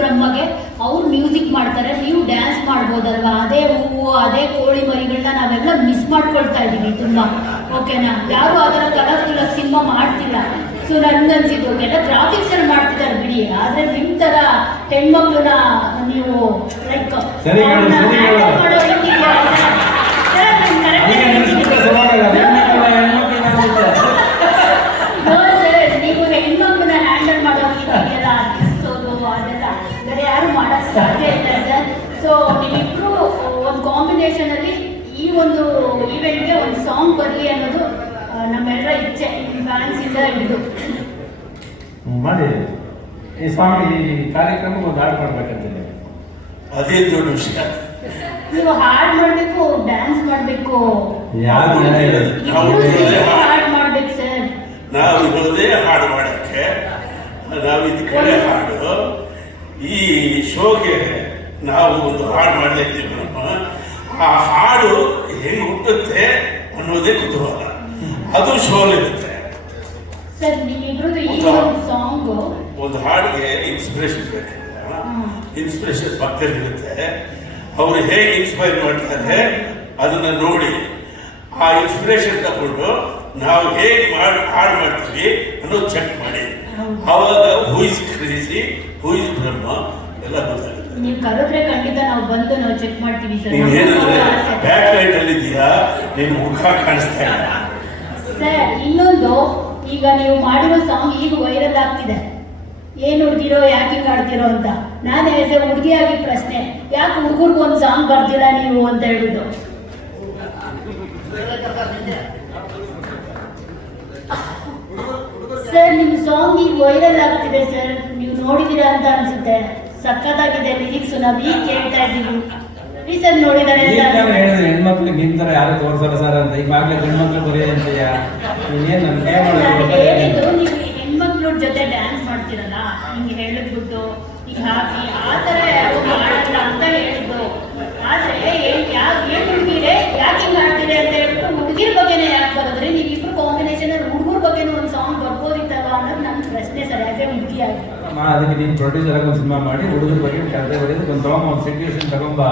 ಬ್ರಹ್ಮಗೆ ಅವ್ರು ಮ್ಯೂಸಿಕ್ ಮಾಡ್ತಾರೆ, ನೀವು ಡ್ಯಾನ್ಸ್ ಮಾಡ್ಬೋದಲ್ವಾ? ಅದೇ ಹೂವು ಅದೇ ಕೋಳಿ ಮರಿಗಳನ್ನ ನಾವೆಲ್ಲ ಮಿಸ್ ಮಾಡ್ಕೊಳ್ತಾ ಇದ್ದೀವಿ ತುಂಬ. ಓಕೆನಾ? ಯಾರು ಆ ಥರ ಕಲರ್ಫುಲ್ ಆಗಿ ಸಿನಿಮಾ ಮಾಡ್ತಿಲ್ಲ. ಸೊ ನನ್ಗನ್ಸಿದ್ದು ಎಲ್ಲ ಗ್ರಾಫಿಕ್ಸ್ ಎಲ್ಲ ಮಾಡ್ತಿದ್ದಾರೆ ಬಿಡಿ, ಆದ್ರೆ ನಿಮ್ ತರ ಹೆಣ್ಮಕ್ಳನ್ನ ನೀವು ಲೈಕ್ ಮಾಡೋ ನೀವು ಹೆಣ್ಮಕ್ಳನ್ನ ಹ್ಯಾಂಡಲ್ ಮಾಡೋದೆಲ್ಲ ಅನಿಸೋದು ಅದೆಲ್ಲ ಬೇರೆ ಯಾರು ಮಾಡೋಕ್ಕೆ ಸಾಧ್ಯ ಇಲ್ಲ ಸರ್. ಸೊ ನೀವಿಬ್ರು ಒಂದು ಕಾಂಬಿನೇಷನ್ ಅಲ್ಲಿ ಈ ಒಂದು ಈವೆಂಟ್ಗೆ ಒಂದು ಸಾಂಗ್ ಬರಲಿ ಅನ್ನೋದು ನಮ್ಮೆಲ್ಲರ ಇಚ್ಛೆ, ಫ್ಯಾನ್ಸ್ ಇಂದ ಹಿಡಿದು ಮಾಡಿ ಈ ಸಾಂಗ್ ಈ ಕಾರ್ಯಕ್ರಮಕ್ಕೆ ಒಂದು ಹಾಡು ಮಾಡ್ಬೇಕಂತೀನಿ. ಅದೇ ದೊಡ್ಡ ವಿಷಯ. ನೀವು ಹಾಡ್ ಮಾಡ್ಬೇಕು, ಡ್ಯಾನ್ಸ್ ಮಾಡ್ಬೇಕು, ಯಾರು ಹಾಡ್ ಮಾಡ್ಬೇಕು ಸರ್. ನಾವು ಇರೋದೇ ಹಾಡು ಮಾಡಕ್ಕೆ, ನಾವು ಇದ್ ಕಡೆ ಹಾಡು ಈ ಶೋಗೆ ನಾವು ಒಂದು ಹಾಡು ಮಾಡ್ತಾ ಇದ್ದೀವಿ ನಮ್ಮ. ಆ ಹಾಡು ಹೆಂಗ್ ಹುಟ್ಟುತ್ತೆ ಅನ್ನೋದೇ ಕುತೂಹಲ, ಅದು ಶೋಲಿರುತ್ತೆ ಸರ್. ನೀವಿಬ್ರದ್ದು ಈ ಒಂದು ಸಾಂಗ್ ಒಂದು ಹಾಡಿಗೆ ಇನ್ಸ್ಪಿರೇಷನ್ ಬೇಕಂದ್ರೆ ಇನ್ಸ್ಪಿರೇಷನ್ ಪಕ್ಕದಲ್ಲಿರುತ್ತೆ. ಅವರು ಹೇಗೆ ಇನ್ಸ್ಪೈರ್ ಮಾಡ್ತಾರೆ ಅದನ್ನ ನೋಡಿ ಆ ಇನ್ಸ್ಪಿರೇಷನ್ ತಗೊಂಡು ನಾವು ಹೇಗೆ ಹಾಡು ಮಾಡ್ತೀವಿ ಅನ್ನೋದು ಚೆಕ್ ಮಾಡಿ, ಆವಾಗ who is crazy who is Brahma ಎಲ್ಲ ಗೊತ್ತಾಗುತ್ತೆ. ನೀವು ಕರೆದ್ರೆ ಖಂಡಿತ ನಾವು ಬಂದು ನಾವು ಚೆಕ್ ಮಾಡ್ತೀವಿ ಸರ್. ನೀನೇನಂದ್ರೆ ಬ್ಯಾಕ್ ಲೈಟ್ ಅಲ್ಲಿ ಇದೆಯಾ, ನಿನ್ ಮುಖ ಕಾಣಿಸ್ತಾ ಇಲ್ಲ ಸರ್. ಇನ್ನೊಂದು, ಈಗ ನೀವು ಮಾಡಿರೋ ಸಾಂಗ್ ಈಗ ವೈರಲ್ ಆಗ್ತಿದೆ, ಏನ್ ಹುಡುಗಿರೋ ಯಾಕೆ ಹಿಂಗ್ ಆಡ್ತಿರೋ ಅಂತ. ನಾನು ಆಸ್ ಎ ಹುಡುಗಿಯಾಗಿ ಪ್ರಶ್ನೆ, ಯಾಕೆ ಹುಡುಗರ್ಗೆ ಒಂದು ಸಾಂಗ್ ಬರ್ದಿಲ್ಲ ನೀವು ಅಂತ ಹೇಳುದು? ಸರ್ ನಿಮ್ ಸಾಂಗ್ ಈಗ ವೈರಲ್ ಆಗ್ತಿದೆ ಸರ್, ನೀವು ನೋಡಿದೀರಾ ಅಂತ ಅನ್ಸುತ್ತೆ. ಸಕ್ಕತ್ತಾಗಿದೆ ಲಿರಿಕ್ಸ್, ನಾವ್ ಈಗ ಕೇಳ್ತಾ ಇದ್ದೀವಿ. ರೀಸೆಂಟ್ ನೋಡಿದಾರೆ ಹೆಣ್ಮಕ್ಳಿಗೆ ನಿಂತರ ಯಾರು ತೋರ್ಸಲ್ಲ ಸರ್ ಅಂತ. ಈಗಾಗಲೇ ಗಂಡ್ಮಕ್ಳು ಬರೀ ಅಂತೀಯ, ನೀವೇನು ಹೇಳಿದ್ದು ನೀವು ಹೆಣ್ಮಕ್ಳ ಜೊತೆ ಡ್ಯಾನ್ಸ್ ಮಾಡ್ತಿರಲ್ಲ, ಹಿಂಗೆ ಹೇಳಿದ್ಬಿಟ್ಟು ಈಗ ಹಾಕಿ ಆ ಥರ ಮಾಡಲ್ಲ ಅಂತ ಹೇಳಿದ್ದು. ಆದ್ರೆ ಏನ್ ಹುಡುಗಿರೆ ಯಾಕೆ ಹಿಂಗೆ ಆಡ್ತೀರಿ ಅಂತ ಹೇಳ್ಬಿಟ್ಟು ಹುಡುಗಿರ ಬಗ್ಗೆನೇ ಯಾಕೆ ಬರೋದ್ರಿ? ನೀವಿಬ್ರು ಕಾಂಬಿನೇಷನ್ ಅಲ್ಲಿ ಹುಡುಗರ ಬಗ್ಗೆನೂ ಒಂದು ಸಾಂಗ್ ಬರ್ಬೋದಿತ್ತಲ್ವ ಅನ್ನೋದು ನನ್ನ ಪ್ರಶ್ನೆ ಸರ್, ಆಸ್ ಎ ಹುಡುಗಿಯಾಗಿ. ಅದಕ್ಕೆ ನೀನು ಪ್ರೊಡ್ಯೂಸರ್ ಆಗಿ ಒಂದು ಸಿನಿಮಾ ಮಾಡಿ ಹುಡುಗರ ಬಗ್ಗೆ ಕತೆ ಬರೆಯೋದು ಒಂದು ಸಿಚುವೇಶನ್ ತಗೊಂಬ.